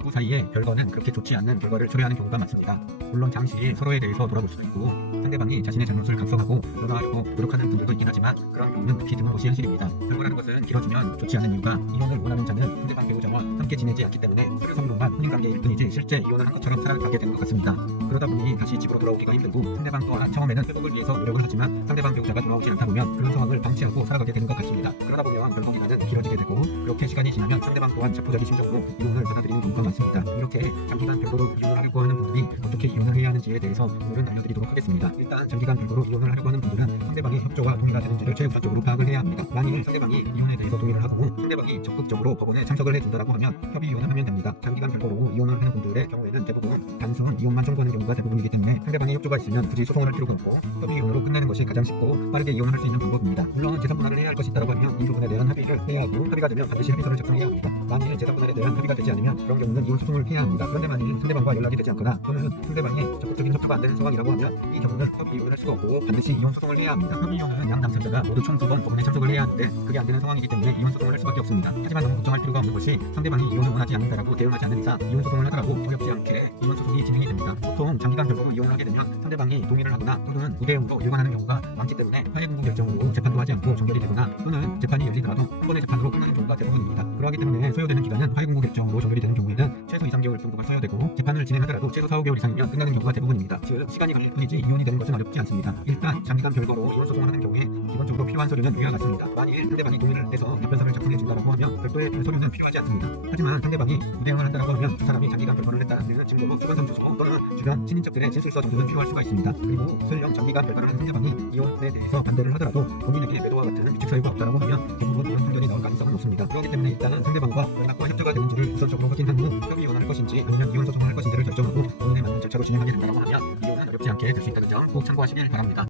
부부 사이의 별거는 그렇게 좋지 않는 결과를 초래하는 경우가 많습니다. 물론 잠시 서로에 대해서 돌아볼 수도 있고 상대방이 자신의 잘못을 각성하고 변화하려고 노력하는 분들도 있긴 하지만 그런 경우는 극히 드문 것이 현실입니다. 별거라는 것은 길어지면 좋지 않은 이유가 이혼을 원하는 자는 상대방 배우자와 함께 지내지 않기 때문에 서류상으로만 혼인관계일 뿐이지 실제 이혼을 한 것처럼 살아가게 되는 것 같습니다. 그러다 보니 다시 집으로 돌아오기가 힘들고 상대방 또한 처음에는 회복을 위해서 노력을 하지만 상대방 배우자가 돌아오지 않다 보면 그런 상황을 방치하고 살아가게 되는 것 같습니다. 그러다 보면 결국 기간은 길어지게 되고 그렇게 시간이 지나면 상대방 또한 자포자기 심정으로 이혼을 받아들이는 경우가 많습니다. 이렇게 장기간 별거로 이혼을 하려고 하는 분들이 어떻게 이혼을 해야 하는지에 대해서 오늘은 알려드리도록 하겠습니다. 일단 장기간 별거로 이혼을 하려고 하는 분들은 상대방의 협조와 동의가 되는지를 최우선적으로 파악을 해야 합니다. 만일 상대방이 이혼에 대해서 동의를 하고 상대방이 적극적으로 법원에 참석을 해준다고 하면 협의 이혼을 하면 됩니다. 장기간 별거로 이혼을 하는 분들의 경우에는 대부분 단순 이혼만 청구하는 경우가 대부분이기 때문에 상대방의 협조가 있으면 굳이 소송을 할 필요가 없고 협의 이혼으로 끝내는 것이 가장 쉽고 빠르게 이혼을 할 수 있는 방법입니다. 물론 재산 분할을 해야 할 것이 있다고 하면 이 부분에 대한 합의를 해야 하고 합의가 되면 반드시 합의서를 작성해야 합니다. 만일 재산 분할에 대한 합의가 되지 않으면 그런 경우는 이혼 소송을 해야 합니다. 그런데 만일 상대방과 연락이 되지 않거나 또는 상대방의 적극적인 협조가 안 되는 상황이라고 하면 이 경우는 협의 이혼을 할 수가 없고 반드시 이혼 소송을 해야 합니다. 협의 이혼은 양 남성자가 모두 총 2번 법원에 참석을 해야 하는데 그게 안 되는 상황이기 때문에 이혼 소송을 할 수밖에 없습니다. 하지만 너무 걱정할 필요가 없는 것이 상대방이 이혼을 원하지 않는다라고 대응하지 않는 이상 이혼 소송을 하더라도 어렵지 않게 이혼 소송이 진행이 됩니다. 보통 장기간 별거로 이혼을 하게 되면 상대방이 동의를 하거나 또는 우대행으로 일관하는 경우가 많기 때문에 화해공고 결정으로 재판도 하지 않고 종결이 되거나 또는 재판이 열리더라도 한 번의 재판으로 끝나는 경우가 대부분입니다. 그러하기 때문에 소요되는 기간은 화해공고 결정으로 종결이 되는 경우에는 최소 2~3개월 정도가 소요되고 재판을 진행하더라도 최소 4~5개월 이상이면 끝나는 경우가 대부분입니다. 즉 시간이 걸릴 뿐이지 이혼이 되는 것은 어렵지 않습니다. 일단 장기간 별거로 이혼 소송을 하는 경우에 기본적으로 필요한 서류는 위와 같습니다. 만일 상대방이 동의를 해서 답변서를 작성해 준다고 하면 별도의 서류는 필요하지 않습니다. 하지만 상대방이 우대행을 한다고 하면 두 사람이 장기간 별거를 했다는 증거로 주변 주소 또는 주변 친인척들의 진술서 정도는 필요할 수가 있습니다. 그리고 설령 장기간 별거를 한 상대방이 이혼에 대해서 반대를 하더라도 본인에게 매도와 같은 위축 사유가 없다고 하면 대부분 이혼 판결이 나올 가능성은 높습니다. 그렇기 때문에 일단은 상대방과 연락과 협조가 되는지를 우선적으로 확인한 후 협의 이혼을 할 것인지 아니면 이혼 소송을 할 것인지를 결정하고 본인에 맞는 절차로 진행하게 된다고 하면 이혼은 어렵지 않게 될 수 있다는 점 꼭 참고하시길 바랍니다.